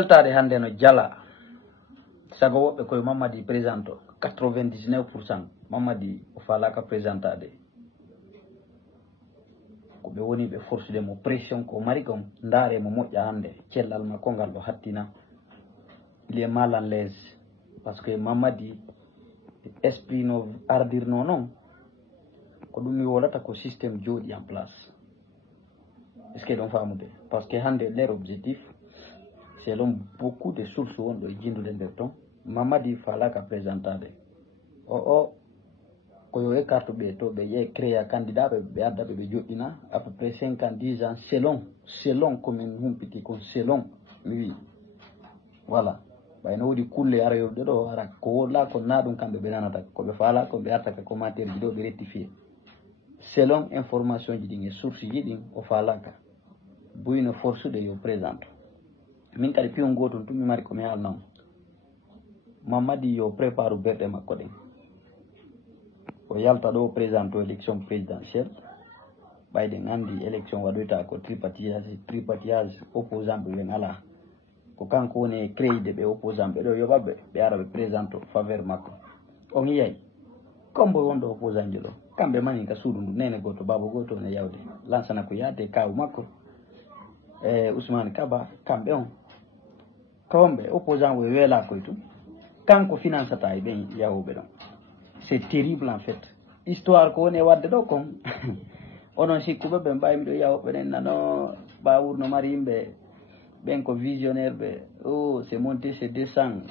Weltade hande no jala sago woɓɓe koye Mamadi présente 99% Mamadi o falaka présentade ko ɓe woni ɓe forsude mo pression ko mari kon ndaare mo moƴƴa hande cellal makko ngal ɗo hattina il est mal à l'aise parce que Mamadi esprit no ardirno noon ko ɗum mi wolata ko systéme jooɗi en place est ce que ɗon famude parce que hande leur objectif selon beaucoup de sources wonɗo e jindude nder ton Mamadi falaka présentade o koyo e carte ɓe to ɓe ƴe créa candidat ɓe adda ɓe joɗɗina à peu près 50-10 ans selon komin humpiti kon selon mi wi voilà ɓayno woodi kulle ara yoɓde ɗo ara ko wola ko na ɗum kamɓe ɓe nanata koɓe fala ko ɓe artaka commentaire ji ɗo ɓe rectifié selon information ji ɗin e source ji ɗin o falaka buyno forsude yo présente min kadi piyon goton tumi mari komi haalnamo Mamadi yo prépare berɗe makko ɗen o yalta ɗo présente élection présidentielle ɓayden andi élection waɗoyta ko tripatillage opposant ɓe ɓen ala ko kanko woni e créide ɓe opposant ɓe ɗo yoɓaɓe ɓe ara ɓe présente faveur makko on yiyay comme wonɗo opposant ji ɗo kamɓe mani ka suudu ndu nene goto baba goto ne yawde lansana ko yaade kawu makko Ousmane Kaba kamɓe on kawonɓe opposant ɓe weela koye tum kanko financata e ɓen yahoɓe ɗon c'est terrible en fait histoire ko woni e wadde ɗo kon onon sikkuɓe ɓe mbaymi ɗo yahoɓe ɗen nano Bawur no mari yimɓe ɓen ko visionnaire ɓe c'est monté c'est descend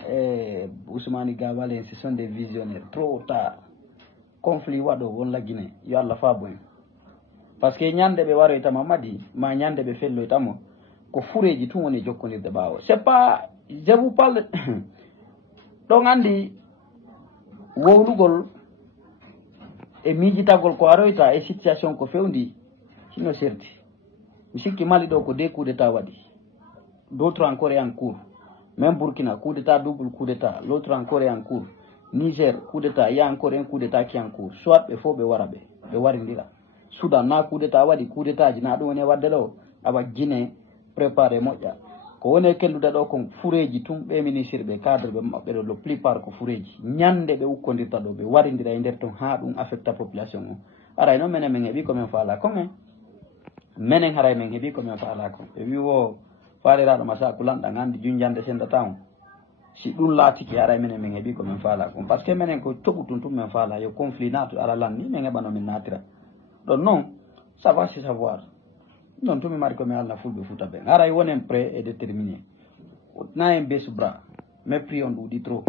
Ousmane Gabalen ce sont des visionnaires trop tard conflit waɗo won laggine yo Allah faabo en par ce que ñande ɓe waroyta Mamadi ma ñande ɓe felloytamo ko fureji tun woni jokkodirde ɓaawo c'est pas je vous parle ɗon andi wowlugol e miijitagol ko aroyta e situation ko fewndi sino serti mi sikki Mali ɗo ko 2 coups d'état waɗi d'autres encore est en cours même Burkina coup d'état double coup d'état l'autre encore est en cours Niger coup d'état il y a encore un coup d'état qui est en cours soit ɓe fof ɓe wara ɓe warindira Soudan na coup d'état waɗi coup d'état ji na ɗum woni wadde ɗo awa Guinée préparé moƴƴa ko woni kellude ɗo kon fureji tun ɓe ministre ɓe cadre ɓe maɓɓe ɗo le plupart ko fureji ñande ɓe ukkodirta ɗo ɓe warindira e nder ton ha ɗum affecta population o aray noon minen min heeɓi komin faala kon minen haray min heeɓi komin faala kon ɓe wi o faliraɗo Massakou lanɗan andi junjande sendata on si ɗum laatiki aray minen min heeɓi komin faala kon par ce que minen ko toɓu tun min faala yo conflit naatu ala lanni min heɓano min natira ɗon noon ça va se savoir non tumi mari komi alna fulɓe futa ɓen aray wonen prêt et déterminé na en besu bras mais prix on ɗuuɗi trop